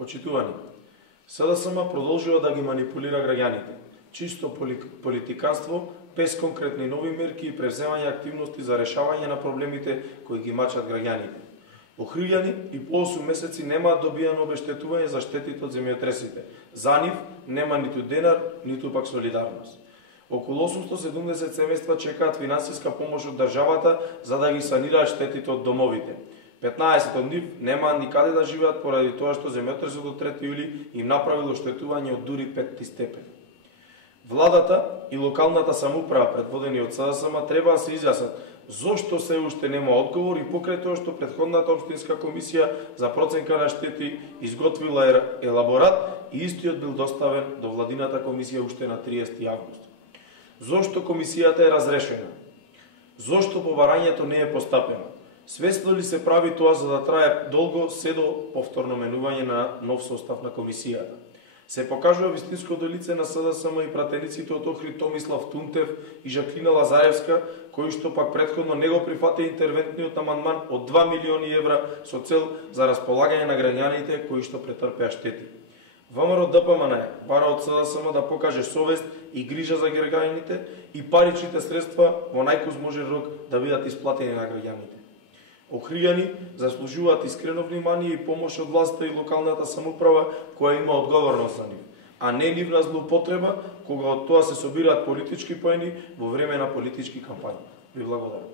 Почитувани, СДСМ продолжува да ги манипулира граѓаните. Чисто политиканство, без конкретни нови мерки и превземање активности за решавање на проблемите кои ги мачат граѓаните. Охриљани и по 8 месеци немаат добијано обештетување за штетите од земјотресите. За нив нема ниту денар, ниту пак солидарност. Околу 870 семејства чекаат финансиска помош од државата за да ги санираат штетите од домовите. 15 од нив немаат никаде да живеат поради тоа што земјотресот од 3 јули им направил оштетување од дури 5 степен. Владата и локалната самоуправа, предводени од СДСМ, треба да се изјаснат зошто се уште нема одговор и покрај тоа што претходната општинска комисија за проценка на штети изготвила елаборат и истиот бил доставен до владината комисија уште на 30 август. Зошто комисијата е разрешена? Зошто побарањето не е постапено? Свесно ли се прави тоа за да трае долго се до повторно менување на нов состав на комисијата? Се покажува вистинското лице на СДСМ и пратениците од Охрид Томислав Тунтев и Жаклина Лазаревска, кои што пак претходно не го прифатија интервентниот амандман од 2 милиони евра со цел за располагање на граѓаните кои што претрпеа штети. ВМРО ДПМН бара од СДСМ да покаже совест и грижа за граѓаните и паричните средства во најкозможен рок да бидат исплатени на граѓаните. Охријани заслужуваат искрено внимание и помош од власта и локалната самоуправа која има одговорност за нив, а не нивна злоупотреба кога од тоа се собираат политички поени во време на политички кампањи. Ви благодарам.